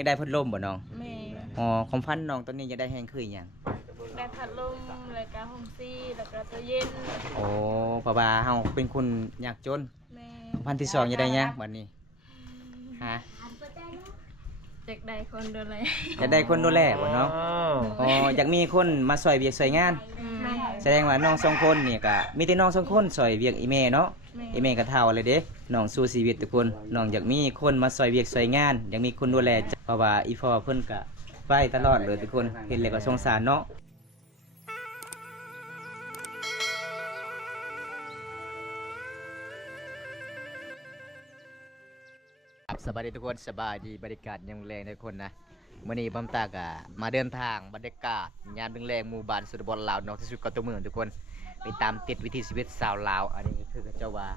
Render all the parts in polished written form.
ากได้พัดลมบ่น้องแม่อ๋อความฝันน้องตอนนี้อยากได้แฮงคือหยังได้พัดลมแล้วก็ห้องซีแล้วก็ตู้เย็นโอ้เพราะว่าเฮาเป็นคนยากจนแม่พันที่สองอยากได้หยังบัดนี้ฮะอยากได้คนดูแลอยากได้คนดูแลบ่เนาะอ๋ออยากมีคนมาช่วยเวียกช่วยงานแสดงว่าน้องสองคนนี่ก็มีแต่น้องสองคนช่วยเวียกอีแม่เนาะอีแม่ก็เฒ่าเลยเด้น้องสู้ชีวิตทุกคนน้องอยากมีคนมาช่วยเวียกช่วยงานอยากมีคนดูแลเพราะว่าอีพ่อเพิ่นก็ไปตลอดเลยทุกคนเห็นแล้วก็สงสารเนาะสบายดีทุกคนสบายดีบรรยากาศยามแรงทุกคนนะมื้อนี้บัมตากะมาเดินทางบรรยากาศยามแรงหมู่บ้านสุดบนลาวนอกที่สุดก็ตัวเมืองทุกคนไปตามติดวิถีชีวิตชาวลาวอันนี้ก็คือเขาเจ้าว่า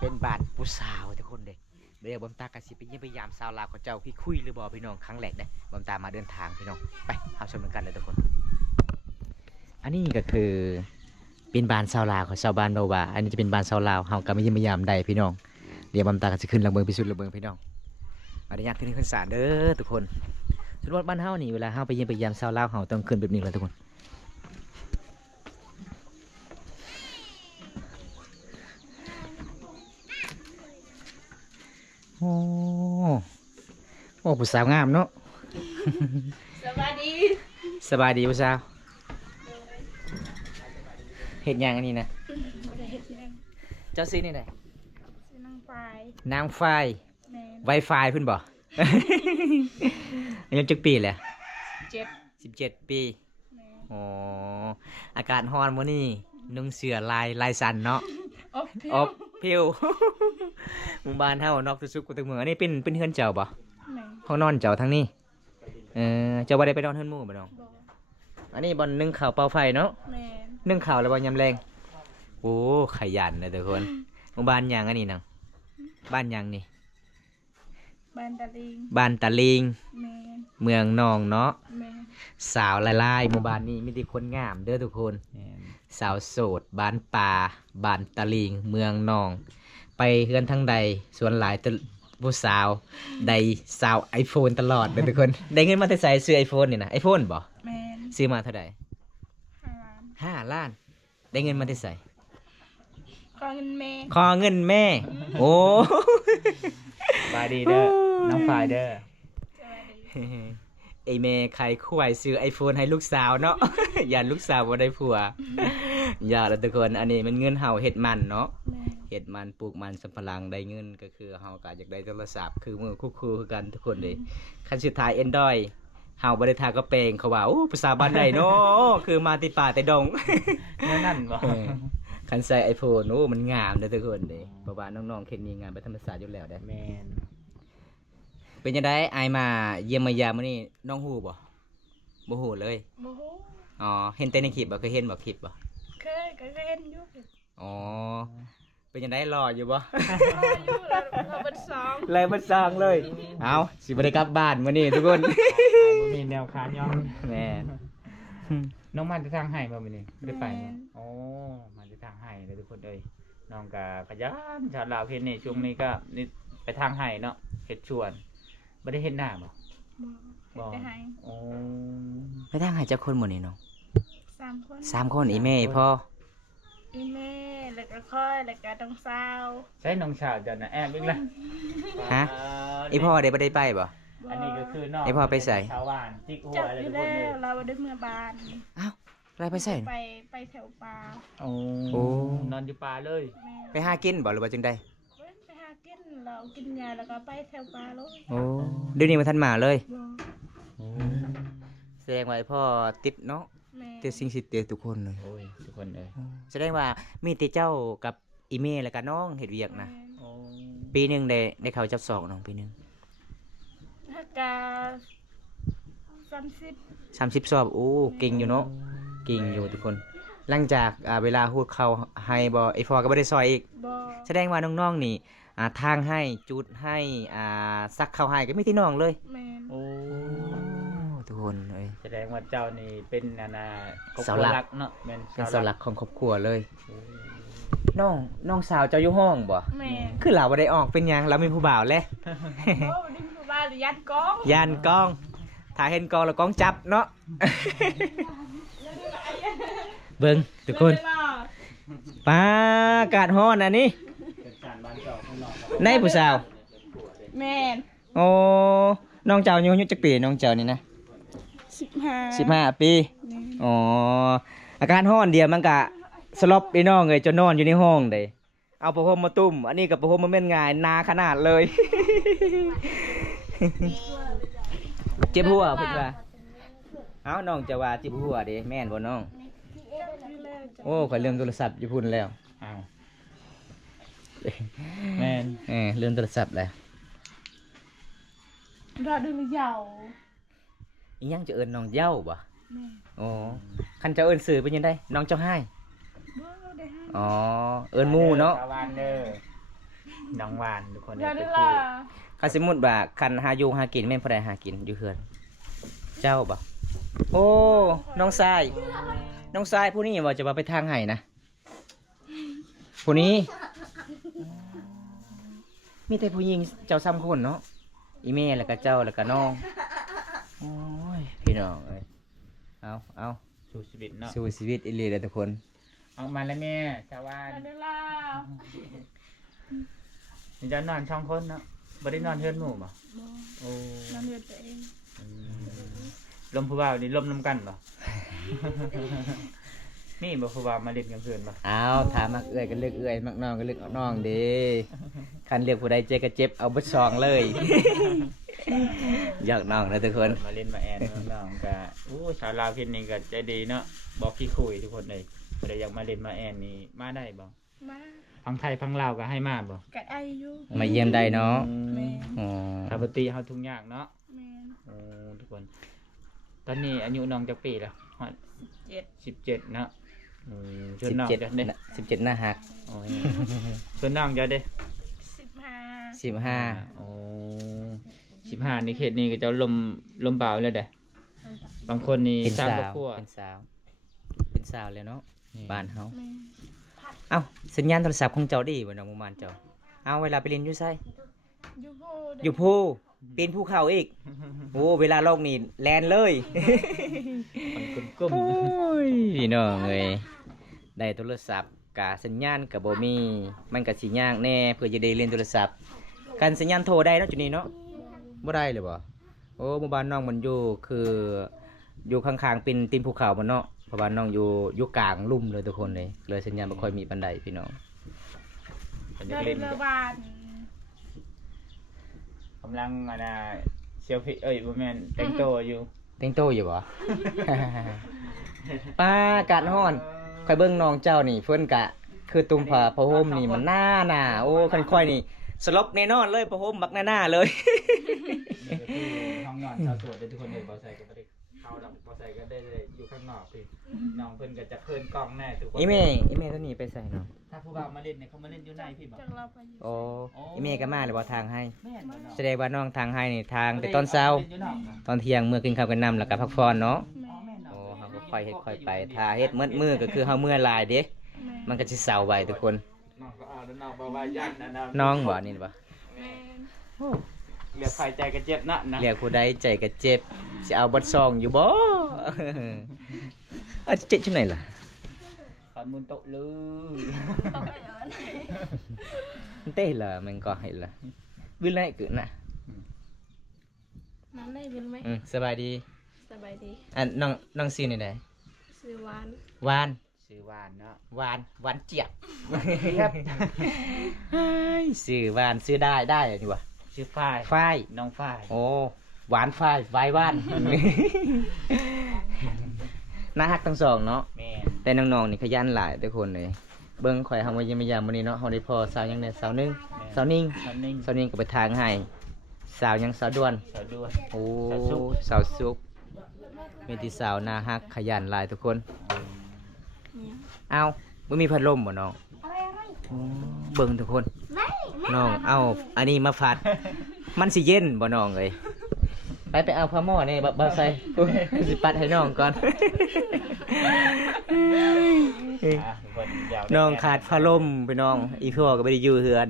เป็นบ้านผู้สาวทุกคนเด้เดี๋ยวบัมตากะสิไปเยี่ยมพยายามชาวลาวเขาเจ้าพี่คุยหรือบ่พี่น้องครั้งแรกเด้บัมตามาเดินทางพี่น้องไปเอาชมกันเลยทุกคนอันนี้ก็คือเป็นบ้านชาวลาวของชาวบ้านโนวาอันนี้จะเป็นบ้านชาวลาวเฮาก็มาเยี่ยมพยายามได้พี่น้องเดี๋ยวบัมตากะสิขึ้นลำเบิงพิสูจน์ลำเบิงพี่น้องอนุญาตขึ้นขึ้นศาลเด้อทุกคนสมมติบ้านเฮานี่เวลาเฮาไปเยี่ยมไปยามชาวลาวเฮาต้องขึ้นแบบนี้เลยทุกคนโอ้โอ้ผู้สาวงามเนาะสบายดี สบายดีผู้สาวเฮ็ดหยังอันนี้นะเจ้าซื้อนี่ไหนซื้อนางไฟนางไฟแม่ Wi-Fi เพิ่นบ่ อายุจักปีแหละ17 ปีอ๋ออากาศร้อนมื้อนี้นุ่งเสื้อลายสันเนาะอบผิว หมู่บ้านเฮานอกสุดๆกูตึกเมืองอันนี้เป็นเฮือนเจ้าบ่ห้องนอนเจ้าทางนี้เจ้าบ่ได้ไปนอนเฮือนหมู่บ่น้องอันนี้บ่นึ่งข้าวเป่าไฟเนาะนึ่งข้าวแล้วบ่ยามแลงโอ้ขยันนะทุกคนหมู่บ้านหยังอันนี้น่ะบ้านหยังนี่บ้านตะลิงบ้านตะลิงแม่ เมืองนองเนาะแม่ สาวลายหมู่บ้านนี้มีแต่คนงามเด้อทุกคนสาวโสดบ้านป่าบ้านตะลิงเมืองนองไปเฮือนทั้งใดส่วนหลายผู้สาวใดสาว iPhone ตลอดเด้อทุกคนได้เงินมาแต่ใส่ซื้อ iPhone นี่นะ iPhone บ่แม่ซื้อมาเท่าใด5 ล้าน5 ล้านได้เงินมาแต่ใส่ขอเงินแม่ ขอเงินแม่โอ้ บายดีเด้อน้องฝ่ายเด้อสวัสดี ไอแม่ใครคุยซื้อ iPhone ให้ลูกสาวเนาะ อย่าลูกสาวบ่ได้ผัวอย่าละทุกคนอันนี้มันเงินเฮาเฮ็ดมันเนาะเฮ็ดมันปลูกมันสำปะหลังได้เงินก็คือเฮาก็อยากได้โทรศัพท์คือมือคู่คือกันทุกคนเลยคันสุดท้าย Android เฮาบ่ได้ทากระเปงเขาว่าโอ้ภาษาบ้านใดเนาะ คือมาติป่าแต่ดง นั่นบ่ คันใส่ iPhone โอ้มันงามเด้อทุกคนเด้เพราะว่าน้องๆเฮ็ดมีงานเป็นธรรมศาสตร์อยู่แล้วเด้แม่นเป็นจังได๋อายมาเยี่ยมมายามมื้อนี้น้องฮู้บ่บ่ฮู้เลยบ่ฮู้อ๋อเห็นแต่ในคลิปบ่เคยเห็นบ่คลิปบ่เคยก็เห็นอยู่อ๋อเป็นจังได๋รออยู่บ่อยู่แล้วเราเป็นสองเลยมันสร้างเลย เอาสิบ่ได้กลับบ้านมื้อนี้ทุกคน บ่มีแนวคานยอม แม่ น้องมันจะทางให้บ่มื้อนี้ได้ไปบ่โอ้มันจะทางให้เลยทุกคนเอ้ยน้องก็ขยันชาวลาวเฮ็ดนี่ช่วงนี้ก็นี่ไปทางให้เนาะเฮ็ดชวนบ่ได้เฮ็ดหน้าบ่บ่ได้ให้โอ้ไปทางให้จักคนหมดนี่น้อง3 คน 3 คนอีแม่อีพ่ออีแม่แล้วก็ค่อยแล้วก็ต้องสาว ใช้น้องสาวเจ้าน่ะแอบอีกล่ะ ฮะอีพ่อได้บ่ได้ไปบ่อันนี้ก็คือน้องไอ้พ่อไปใส่ชาวบ้านจิกหัว จับ อะไร อยู่ ทุกคน แล้ เล วย เราได้เมื่อบ้าน อ้าวอะไรไปใส่ ไปแถวป่า โอ้นอนอยู่ป่าเลย ไปหากินบ่หรือว่าจังได๋ไปหากินเรากินยาแล้วก็ไปแถวป่าเลย โอ้เดี๋ยวนี้บ่ทันมาเลย บ่ แสดงว่าไอ้พ่อติดเนาะติดสิ่งสิเตียทุกคนเลย โอ้ยทุกคนเลย แสดงว่ามีแต่เจ้ากับอีเมแล้วก็น้องเฮ็ดเวียกนะ โอ้ ปีหนึงได้เข้าจับศอกน้องปีหนึง ถ้ากา30 30 สอบโอ้เก่งอยู่เนาะเก่งอยู่ทุกคน หลังจากเวลาฮูดเข้าให้บ่ไอ้พ่อก็บ่ได้ซอยอีก บ่ แสดงว่าน้องๆนี่ทางให้จุดให้ซักเข้าให้ก็มีที่น้องเลย แม่น โอ้ ทุกคนเอ้ย แสดงว่าเจ้านี่เป็นครอบค เสา รัว หลัก หลักเนาะแม่น เป็นเสาหลักของครอบครัวเลยน้องสาวเจ้าอยู่ห้องบ่ แม่น คือเราบ่ได้ออกเป็นหยังเรามีผู้บ่าวแล้ว บ่ได้มีผู้ ว่าหรือยัดกล้อง ยานกล้องถ้าเห็นกล้องแล้วกล้องจับเนาะ เบิ่งทุกคนป้าอากาศร้อนอันนี้ในผู้สาว แม่น โอ้น้องเจ้าอายุจักปีน้องเจ้านี่นะ 15 ปีอ๋ออาการร้อนเดียวมันก็สลบได้น้องเลยจนนอนอยู่ในห้องเด้เอาผ้าห่มมาตุ้มอันนี้กับผ้าห่มมันเป็นง่ายหนาขนาดเลย เจ็บหัวเพิ่นว่าเอ้าน้องจะว่าเจ็บหัวเด้แม่นบ่น้องโอ้ข่อยลืมโทรศัพท์อยู่พุ่นแล้ว อ้าวแม่น ลืมโทรศัพท์แล้ว รอดึงยาว อีหยังจะเอิ้นน้องเหย้าบ่ แม่ อ๋อคันเจ้าเอิ้นสื่อเป็นยังไงน้องเจ้าให้ บ่ได้ให้ อ๋อเอิ้นหมู่เนาะ วานเด้อน้องวานทุกคน รอ ไป ดึง คุ ล่ะ ย คันสมมุติว่าคันหาอยู่หากินแม่นผู้ใดหากินอยู่เฮือนเจ้าบ่โอ้น้องชายผู้นี้ว่าจะว่าไปทางไห้นะผู้นี้มีแต่ผู้หญิงเจ้าซ้ำคนเนาะอีแม่แล้วก็เจ้าแล้วก็น้องโอ้ยพี่น้องเอ้ยเอา สู่ชีวิตเนาะ สู้ชีวิตอีหลีเลยทุกคน เอามาแล้วแม่ชาววาร อน ดึงล่ะ นี่จะนอนช่องคนเนาะบ่ได้นอนเฮือนหมู่บ่ บ่ โอ้ นอนเดือดตัวเอง ลมผู้บ่าวนี่ลมน้ำกันบ่ นี่บ่ผู้บ่าวมาเล่นกลางคืนบ่ เอาถามมักเอื้อยก็เลือกเอื้อยมักน้องก็เลือกน้องเด้คันเลือกผู้ใดเจ๊ก็เจ็บเอาเบิดซองเลย อยากน้องนะทุกคน มาเล่นมาแอนน้องๆก็โอ้ชาวลาวเพิ่นนี่ก็ใจดีเนาะบอกขี้คุยทุกคนเลยบ่ได้อยากมาเล่นมาแอนนี่มาได้บ่ มา ฟังไทยฟังลาวก็ให้มาบ่ กัดไออยู่ มาเยี่ยมได้เนาะ แม่ อ๋อ ปกติเฮาทุกอย่างเนาะ แม่น โอ้ทุกคน ตอนนี้อายุน้องจักปีแล้วฮอด 7 17เนาะชวน สิบ น้อง เจ็ด จะเด้ 17หน้าหัก โอ้ยชวนน้องจะเด้ 15 15 โอ้15นี่เขตนี้ก็จะลมเบาแล้วเด้บางคนนี่ เป็น สร้าง สา ครอบ ว ครัว เป็นสาวแล้วเนาะบ้านเฮา แม่น เอ้าสัญญาณโทรศัพท์ของเจ้าดีบ่น้องหมู่บ้านเจ้าเอาเวลาไปเรียนอยู่ไส อยู่โพ อยู่ภูปีนภูเขาอีกโอ้เวลาลงนี่แลนเลย มันกุ้ม โอ้ยพี่น้องเอ้ยได้โทรศัพท์กะสัญญาณกะบ่มีมันกะสิยากแน่เพื่อจะได้เล่นโทรศัพท์กันสัญญาณโทรได้เนาะจุดนี้เนาะบ่ได้เลยบ่โอ้หมู่บ้านน้องมันอยู่คืออยู่ข้างๆเป็นตีนภูเขามันเนาะเพราะว่าน้องอยู่กลางลุ่มเลยทุกคนเลยสัญญาณบ่ค่อยมีปานใดพี่น้อง ๆมัน เดิ จะ น เล่น เรือบ้าน กำลังเซลฟี่บ่แม่นแต่งตัวอยู่ เต็งโตอยู่บ่ ป้าอากาศร้อนค่อยเบิ่งน้องเจ้านี่เพิ่นกะคือตุ่มผ้าห่มนี่มันหน้าโอ้คันค่อยนี่สลบแน่นอนเลยผ้าห่มบักหน้าเลย ห้องนอนชาวสวนทุกคนเลยบ่ใส่ก็บ่ได้เข้าดอกบ่ใส่ก็ได้อยู่ข้างนอกพี่น้องเพิ่นก็จะเคินกล้องแน่ทุกคน อีเมตัวนี้ไปใส่เนาะ ถ้าผู้บ่าวมาเล่นเนี่ยเขามาเล่นอยู่ในพี่บ่ จากเราไปอยู่ โอ้อีเมก็มาเลยบ่ทางให้ แม่นบ่เนาะ แสดงว่าน้องทางให้นี่ทางแต่ตอนเช้า ล่นอยู่นอกนะ ตอนเที่ยงเมื่อกินข้าวกันนำแล้วก็พักผ่อนเนาะ แม่ อ๋อแม่นเนาะ โอ้เฮาก็ค่อยเฮ็ดค่อยไปถ้าเฮ็ดมืดก็คือเฮาเมื่อหลายเด้ แม่ มันก็สิเศร้าไว้ทุกคน น้องก็เอาแล้วน้องบ่ว่ายันนะ น้องบ่นี่บ่ แม่ เรียกไฟใจก็เจ็บนะ เรียกผู้ใดใจก็เจ็บสิเอาบัดซองอยู่บ่ เอาเจ็บจังไหนล่ะ ตอนมุนโตะเลย ต้องไปย้อน เต้ล่ะมันก็ให้ล่ะวิไลกึน่ะ น้ำได้บินไหม สบายดี สบายดี อันน้องซื้อนี่ได้ ซื้อหวาน หวาน ชื่อวานเนาะ หวานเจี๊ยบ ครับ ซื้อหวานซื้อได้นี่วะ ชื่อฝ้าย ฝ้าย น้องฝ้าย โอ้หวานฝ้ายหวาน น่าฮักทั้งสองเนาะ แม่ แต่น้องๆนี่ขยันหลายทุกคนเลยเบิ่งข่อยเฮามาเยี่ยมยามมื้อนี้เนาะเฮาได้พอสาวหยังเนี่ยสาวหนึงสาวนิ่ง สาวนิ่ง สาวนิ่งก็ไปทางให้สาวหยังสาวด่วน สาวด้วย โอ้ สาวสุก สาวสุกมีที่สาวน่าฮักขยันหลายทุกคนเอาบ่มีพัดลมบ่น้องโอ้เบิ่งทุกคนน้องเอาอันนี้มาฟัด มันสิเย็นบ่น้องเอ้ยไปเอาผ้าหม้อนี่บ่ใส่อุ๊ยสิปัดให้น้องก่อน ทุกคนยาว น้องขาดผ้าลมไปน้อง อีพ่อก็ไม่ได้อยู่เฮือน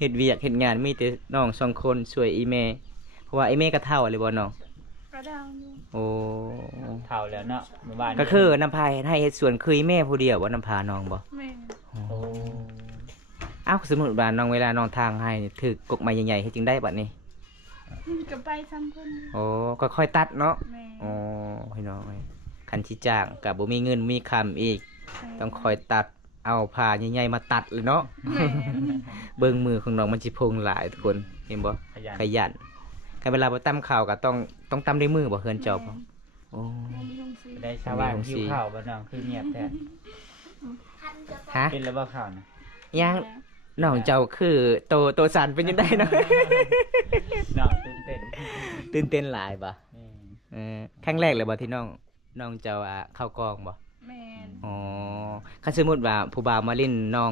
เฮ็ดเวียกเฮ็ดงานมีแต่น้องสองคนช่วยอีแม่พ ราะว่าไอ้เมฆก็เท่าเลยบ่น้อง กระดาวอยู่ โอ้ เท่าแล้วเนาะหมู่บ้าน ก็คือนำพาให้เฮ็ดสวนคืออีแม่ผู้เดียวบ่นำพาน้องบ่ แม่น โอ้ อ้าวสมมุติว่าน้องเวลาน้องทางให้นี่ถือกกไม้ใหญ่ๆเฮ็ดจังได้บัดนี้ ก็ไปซ้ำคน โอ้ก็ค่อยตัดเนาะ แม่น อ๋อพี่น้องเอ้ยคันสิจ้างก็บ่มีเงินมีคำอีก ต้องคอยตัดเอาผ้าใหญ่ๆมาตัดเลยเนาะ แม่น เบิ่งมือของน้องมันสิพงหลายทุกคนเห็นบ่ ขยัน ขยันคันเวลาบ่ตำข้าวก็ต้องตำด้วยมือบ่เฮือนเจ้าบ่โอ้ แม่นลงสี ได้ชาวบ้านหิวข้าวบ่น้องคือเงียบแท้ ฮะ กินแล้วบ่ข้าวนะ ยังน้องเจ้าคือโตสั่นเป็นจังได๋เนาะ น้องตื่นเต้น ตื่นเต้นหลายบ่ นี่ ครั้งแรกเลยบ่ที่น้องเจ้าเข้ากองบ่ แม่น อ๋อคันสมมุติว่าผู้บ่าวมาเล่นน้อง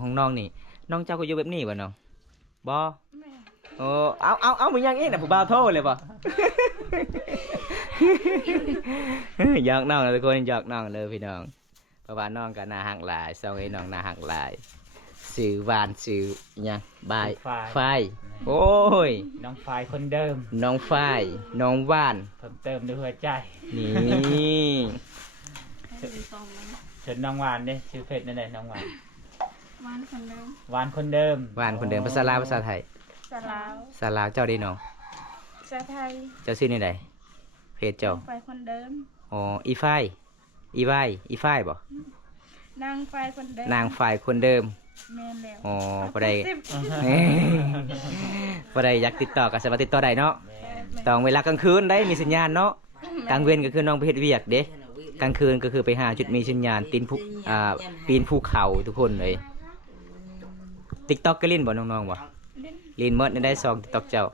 ของน้องนี่น้องเจ้าก็อยู่แบบนี้บ่น้องบ่ แม่น โอ้เอามึงยังอีกน่ะผู้บ่าวโทรเลยบ่ หยอกน้องเลยทุกคนหยอกน้องเลยพี่น้องเพราะว่าน้องก็น่าฮักหลายสองไอ้น้องน่าฮักหลายสื่อหวานสื่ออิหยังบายไฟโอ้ย น้องฝ่ายคนเดิม น้องฝ้ายน้องว่าน เพิ่มเติมด้วยหัวใจ นี่ ให้ดูซองมัน เชิญน้องหวานเด้ชื่อเพชรนั่นแหละน้องหวาน หวานคนเดิม หวานคนเดิม ว่านคนเดิมภาษาลาวภาษาไทย สลาว ภาษาลาวเจ้าได้น้อง ชาไทย เจ้าชื่อนี่ใดเพจเจ้า ไฟคนเดิม อ๋ออีฝ้ายอีฝ้ายอีฝ้ายบ่ นางไฟคนเดิม นางฝ้ายคนเดิม แม่นแล้ว อ๋อบ่ได้ สิบ บ่ได้อยากติดต่อก็สามารถติดต่อได้เนาะ แม่น ต้องเวลากลางคืนได้มีสัญญาณเนาะกลางเว้นก็คือน้องไปเฮ็ดเวียกเด้กลางคืนก็คือไปหาจุดมีสัญญาณปีนภูเขาทุกคนเลย TikTok ก็เล่นบ่น้องๆบ่ เล่น เล่นหมดในได้2 TikTok เจ้า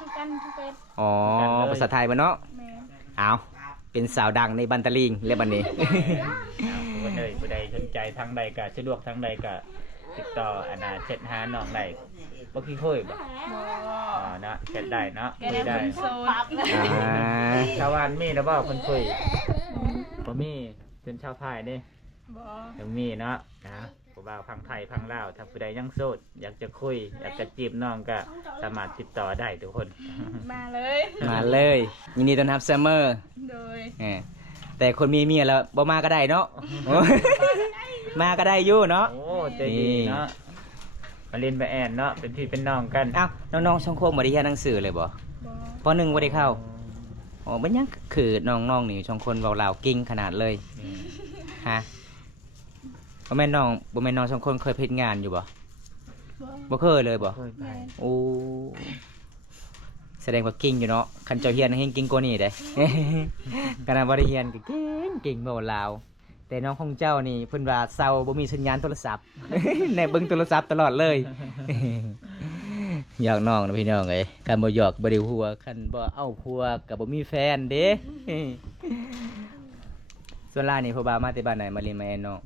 ทุกกันทุกเป็ด อ๋อภาษาไทยบ่เนาะ แม่น เอาเป็นสาวดังในบันตะลิงและบัดนี้ ผู้ใดสนใจทางใดก็สะดวกทางใดก็ติดต่ออันน่ะเช็ดหาน้องได้บ่ขี้คุยบ่ บ่ อ๋อเนาะเช็ดได้เนาะ แก คุย ได้ ได้ คนโสด ชาวบ้านมีแล้วบ่คนคุยบ่มีเป็นชาวไทยเด้ บ่ ยังมีเนาะนะผู้บ่าวพังไทยพังลาวถ้าผู้ใดยังโสดอยากจะคุยอยากจะจีบน้องก็สามารถติดต่อได้ทุกคน มาเลย มาเลยยินดีต้อนรับเสมอ โดย แต่คนมีเมียแล้วบ่มาก็ได้เนาะ มาก็ได้อยู่เนาะ โอ้ใจดีเนาะมาเล่นไปแอนเนาะเป็นพี่เป็นน้องกัน เอ้าน้องๆช่องโคกบ่ได้เรียนหนังสือเลยบ่ บ่ ป .1 บ่ได้เข้าอ๋อบ่ยังคือน้องๆนี่ช่องคนเว้าลาวเก่งขนาดเลยฮะบ่แม่นน้องช่องคนเคยไปเฮ็ดงานอยู่บ่ บ่ บ่เคยเลยบ่ เคยไป แม่น โอ้แสดงว่าเก่งอยู่เนาะคันเจ้าเฮียนเฮงเก่งกว่านี้เด้ ขนาดบ่ได้เฮียนก็เก่งเว้าลาวแต่น้องของเจ้านี่เพิ่นว่าเซาบ่มีสัญญาณโทรศัพท์ แน่เบิ่งโทรศัพท์ตลอดเลย หยอกน้องนะพี่น้องเอ้ยคันบ่หยอกบ่ได้หัวคันบ่เอาผัวก็บ่มีแฟนเด้ ส่วนล่านี่พ่อบ่าวมาแต่บ้านไหนมาเรียนมาแอนน้อง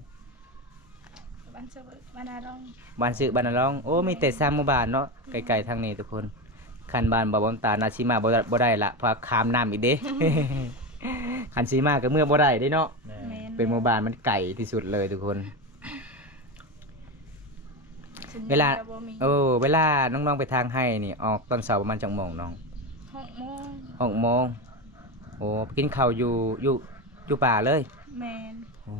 บ้านเสวยบ้านนารอง บ้านซื้อบ้านนาร้องโอ้มีแต่3หมู่บ้านเนาะไกลๆทางนี้ทุกคนคันบ้านบ่าวบำตานาสิมาบ่ได้ละเพราะข้ามน้ำอีกเด้ คันสิมาก็เมื่อบ่ได้เด้เนาะ แม่ แม่น เป็นหมู่บ้านมันไกลที่สุดเลยทุกคน สัญญณ เวลา ก็บ่มี เวลาน้องๆไปทางให้นี่ออกตอนเช้าประมาณจังโมงน้อง 6 โมง 6 โมงโอ้กินข้าวอยู่ป่าเลย แม่น โอ้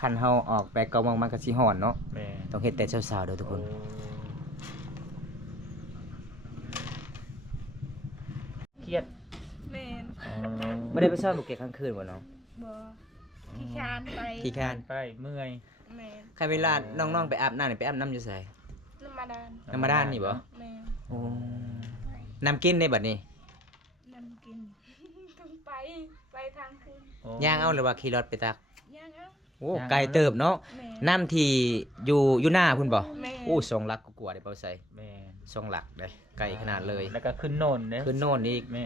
คันเฮาออกไป9 โมงมันก็สิฮ้อนเนาะ แม่ ต้องเฮ็ดแต่เช้าๆเด้อทุกคน เครียด แม่น บ่ได้ไปซ่อมลูกเกดกลางคืนบ่น้อง บ่ขี้คร้านไป ขี้ข้าน ไปเมื่อย แม่น ใครเวลาน้องๆไปอาบน้ำนี่ไปอาบน้ำอยู่ไส น้ำมาดาน น้ำมาด้านนี่บ่ แม่น โอ้น้ำกินได้บัดนี้ น้ำกิน ต้องไปทางคืน โอ้ ย่างเอาหรือว่าขี่รถไปตัก ย่างเอา โอ้ไกลเติบเนาะ แม่น น้ำที่อยู่หน้าพุ่นบ่ แม่น โอ้2 หลักกว่าๆได้เปล่าใส่ แม่ 2 หลักเด้ไกลขนาดเลย แล้วก็ขึ้นโน่นเด้ ขึ้นโน่นอีก แม่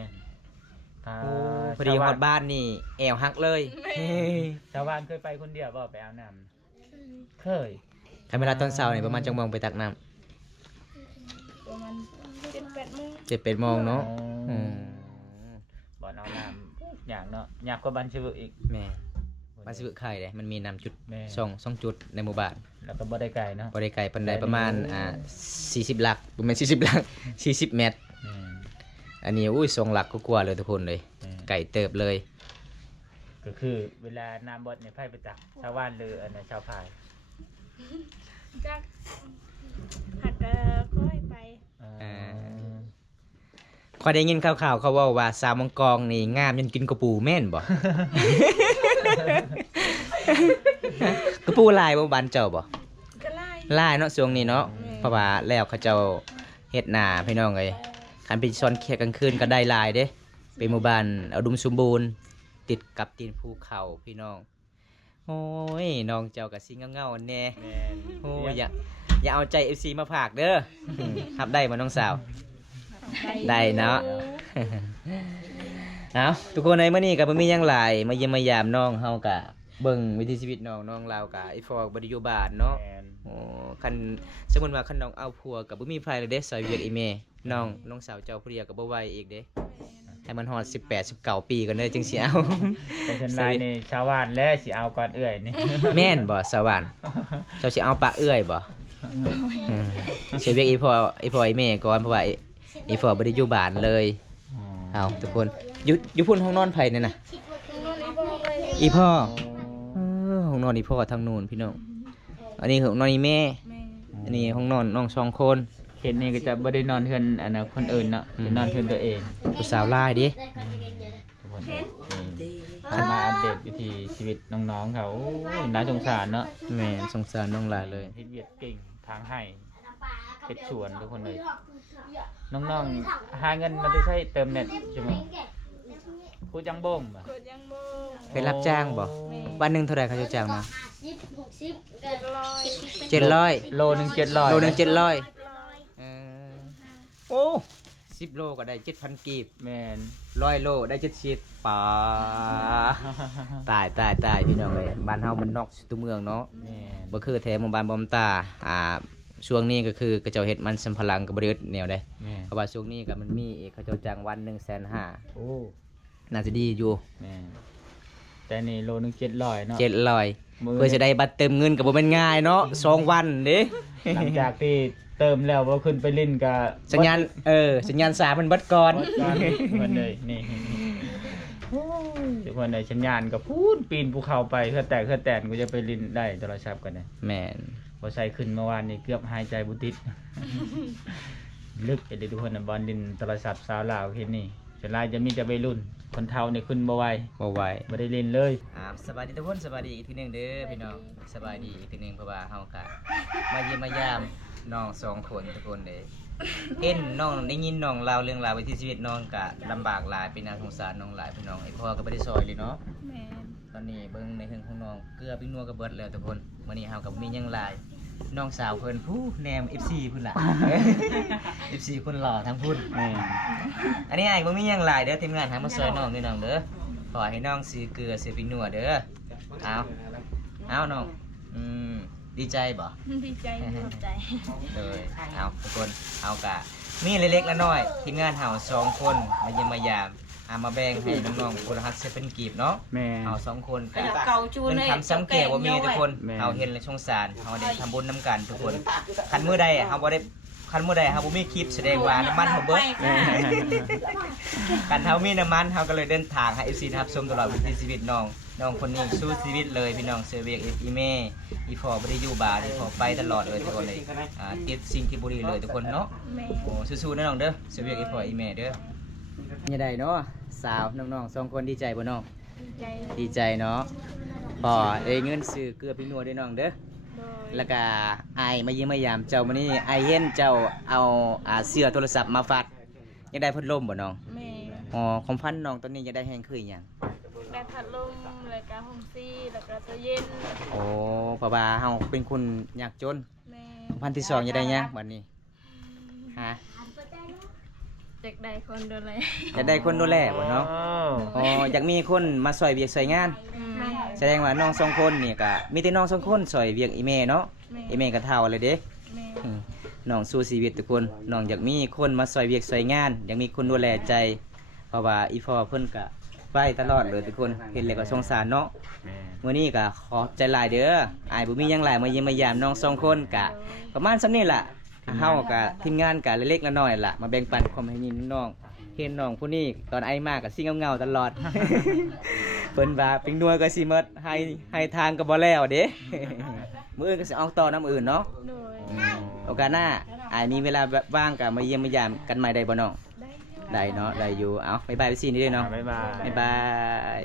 อ่า โอ้พอดีฮอดบ้านนี่แอวหักเลย ชาวบ้านเคยไปคนเดียวบ่ไปอาบน้ำเคย คันเวลาตอนเช้านี่ประมาณจังโมงไปตักน้ำ ประมาณ7-8 โมง 7-8 โมงเนาะ อ๋อ อืม บ่อนเอาน้ำอย่างเนาะอยากกว่าบ้านชื่ออีก แม่บ้านสิบไข่เด้มันมีน้ำจุด แม่ สองจุดในหมู่บ้าน แล้วก็บ่ได้ไกลเนาะ บ่ได้ไกลปานใดประมาณ40 หลักบ่แม่น40 หลัก40 เมตร แม่ อันนี้อุ้ยทรงหลักก็กลัวเลยทุกคนเลยไก่เติบเลย ก็คือเวลาน้ำบดเนี่ยไผ่ไปตักชาวบ้านหรืออันนั้นชาวพาย จักหักค่อยไป พอได้ยินข่าวๆเขาว่าสาวมังกรนี่งามจนกินกระปูแม่นบ่ กระปูลายบ่บ้านเจ้าบ่ ก็ไล่ ลายเนาะช่วงนี้เนาะเพราะว่าแล้วเขาเจ้าเฮ็ดนาพี่น้องเอ้ยคันไปซ่อนเขียกลางคืนก็ได้ลายเด้เป็นหมู่บ้านอุดมสมบูรณ์ติดกับตีนภูเขาพี่น้องโอ้ยน้องเจ้าก็สิเงาๆแน่ แม่น โอ้ยอย่าเอาใจ FC มาฝากเด้อ รับได้บ่น้องสาว ได้เนาะ เอาทุกคนในมื้อนี้ก็บ่มีหยังหลายมาเยี่ยมมายามน้องเฮาก็เบิ่งวิถีชีวิตน้องลาวก็อีฟอกบ่ได้อยู่บ้านเนาะ แม่น โอ้คันสมมุติว่าคันน้องเอาผัวก็บ่มีไผเลยเด้ซอยเวียกอีแม่น้องสาวเจ้าผู้เดียวก็บ่ไหวอีกเด้ให้มันฮอด18 19ปีก่อนเด้อจึงสิเอา แต่ฉันลายนี่ชาวบ้านแล้วสิเอาก่อนเอื้อยนี่ แม่นบ่สวรรค์เจ้าสิเอาปลาเอื้อยบ่อืมสิเวียกอีพ่ออีแม่ก่อนเพราะว่าอีพ่อบ่ได้อยู่บ้านเลยเอาทุกคนอยู่พุ่นห้องนอนไผนี่น่ะ นอนอีพ่อไป อีพ่อห้องนอนอีพ่อทางนู้นพี่น้องอันนี้ห้องนอนอีแม่ แม่ อันนี้ห้องนอนน้องสองคน เห็นนี่ก็จะบ่ได้นอนเฮือนอันนั้นคนอื่นเนาะจะนอนเฮือนตัวเอง ผู้สาวลายดิ ทุกคนนี่มาอัปเดตวิถีชีวิตน้องๆเขาโอ้ยน่าสงสารเนาะ แม่สงสารน้องลายเลย เฮ็ดเวียดเก่งทางให้เฮ็ดสวนทุกคนเลย น้องๆหาเงินมันจะใช้เติมเน็ตใช่ไหมผู้จังบ่มอ่ะ กดยังโบ เป็นรับจ้างบ่วันหนึงเท่าไหร่เขาจะจ้างน้อง 700 700 โลนึง700 โลหนึง700 700 โอ้10 โลก็ได้ 7,000 กีบ แม่น 100 โลได้70ป่าตายพี่น้องเอ้ยบ้านเฮามันนอกตัวเมืองเนาะ แม่น บ่คือแถวหมู่บ้านบอมตาช่วงนี้ก็คือกระเจ้าเฮ็ดมันสำปะหลังก็บ่ได้แนวใด แม่น เพราะว่าช่วงนี้ก็มันมีเขาเจ้าจ้างวัน150,000 โอ้ น่าจะดีอยู่ แม่นแต่นี่โลนึง700เนาะ 700 มื้ เพื่อจะได้บัตรเติมเงินก็บ่แม่นง่ายเนาะ2 วันเด้ หลังจากที่เติมแล้วบ่ขึ้นไปลิ้นก็ สัญญาณสัญญาณสามันเบิดก่อน วัดการมันเลยนี่ทุกคนเลยสัญญาณก็พูนปีนภูเขาไปเพื่อแตนก็จะไปลิ้นได้โทรศัพท์กันนะ แม่น พอใส่ขึ้นเมื่อวานนี้เกือบหายใจบุติด ลึกไอ้เด็กทุกคนนะบอลดินโทรศัพท์สาวลาวเห็นนี่ส่วนลายจะมีแต่วัยรุ่น คนเฒ่าเนี่ยขึ้นบ่ไหว บ่ไหว บ่ได้เล่นเลย สบายดีทุกคนสบายดีอีกทีหนึงเด้อพี่น้องสบายดีอีกทีหนึงเพราะว่าเฮาก็มาเยี่ยมมายามน้อง2คนทุกคนเด้เห็นน้องได้ยินน้องเล่าเรื่องราววิถีชีวิตน้องก็ลำบากหลายเป็นน่าสงสารน้องหลายพี่น้องไอ้พ่อก็บ่ได้ซอยเลยเนาะ แม่ ตอนนี้เบิ่งในเรื่องของน้องเกลือปิ้งนัวก็เบิดแล้วทุกคนมื้อนี้เฮาก็บ่มีหยังหลายน้องสาวเพิ่นผู้แนม FC พุ่นล่ะ FC คนหล่อทั้งพุ่น แม่ อันนี้ไอ้บ่มีหยังหลายเด้อทีมงานหามาซอยน้องด้วยน้องเด้อขอให้น้องซื้อเกลือซื้อปิ้งนัวเด้อเอาน้องดีใจบ่ ดีใจขอบใจ เลยเอาทุกคนเอากะมีเล็กๆน้อยๆทีมงานเฮา2คนมาเยี่ยมมายามมาแบ่งให้น้องๆคนละหักเพิ่นกีบเนาะ แม่ เฮา2คนกะ เก่าจูน เพิ่น เลย ทำสังเกตว่ามีทุกคน แม่ เฮาเห็นและสงสารเฮาได้ทำบุญนํกันทุกคนคันมื้อใดเฮาบ่ได้คันมื้อใดเฮาบ่มีคลิปแสดงว่าน้ำมันเฮาเบิด แม่ กันเฮามีน้ำมันเฮาก็เลยเดินทางให้ FC รับชมตลอดวิถีชีวิตน้องคนนี้สู้ชีวิตเลยพี่น้องเซเวียกอีแม่อีพ่อบ่ได้อยู่บ้านอีพ่อไปตลอดเลยทุกคนเลยติดสิ่งที่บ่ดีเลยทุกคนเนาะ แม่ โอ้สู้ๆนะน้องเด้อเซเวียกอีพ่ออีแม่เด้อยังได้เนาะสาวน้องๆ2คนดีใจบ่น้อง ดีใจ ดีใจเนาะพ่อได้เงินซื้อเกลือพริกนัวด้วยน้องเด้อ โดย แล้วก็ไอายมาเยี่ยมมายามเจ้ามื้อนี้ไอายเห็นเจ้าเอาเสื้อโทรศัพท์มาฝากยังได้พัดลมบ่น้อง แม่ อ๋อของพันน้องตอนนี้ยังได้แฮงคือหยัง ได้พัดลมแล้วก็ห้องซี่แล้วก็ตู้เย็น โอ้เพราะว่าเฮาเป็นคนยากจน แม่ พันที่2ยังได้หยังบัดนี้ฮะ จากใดคนดูแล จะได้คนดูแลบ่เนาะอ๋ออยากมีคนมาช่วยเวียกช่วยงาน แม่ แสดงว่าน้อง2คนนี่ก็มีแต่น้อง2คนช่วยเวียกอีแม่เนาะอีแม่ก็เฒ่าเลยเด้ แม่ น้องสู้ชีวิตทุกคนน้องอยากมีคนมาช่วยเวียกช่วยงานอยากมีคนดูแลใจ เพราะว่าอีพ่อเพิ่นก็ไปตลอดเลยทุกคนเห็นแล้วก็สงสารเนาะ แม่ มื้อนี้ก็ขอบใจหลายเด้ออ้ายบ่มีหยังหลายมาเยี่ยมมายามน้อง2คนก็ประมาณส่ำนี้ล่ะเฮาก็ทีมงานก็เล็กๆน้อยๆล่ะมาแบ่งปันความให้นี่น้อง เห็นน้องผู้นี้ตอนไอมากก็สิเงาๆตลอด เพิ่นว่าเป็นนัวก็สิหมดให้ทางก็บ่แล้วเด้ มื้ออื่นก็สิออกต่อน้ำอื่นเนาะ โดย โอกาสหน้าอายมีเวลาว่างก็มาเยี่ยมมายามกันใหม่ได้บ่น้อง ได้อยู่ ได้เนาะได้อยู่เอาบ๊ายบายไปซี่นี่เด้อเนาะ บ๊ายบาย บ๊ายบาย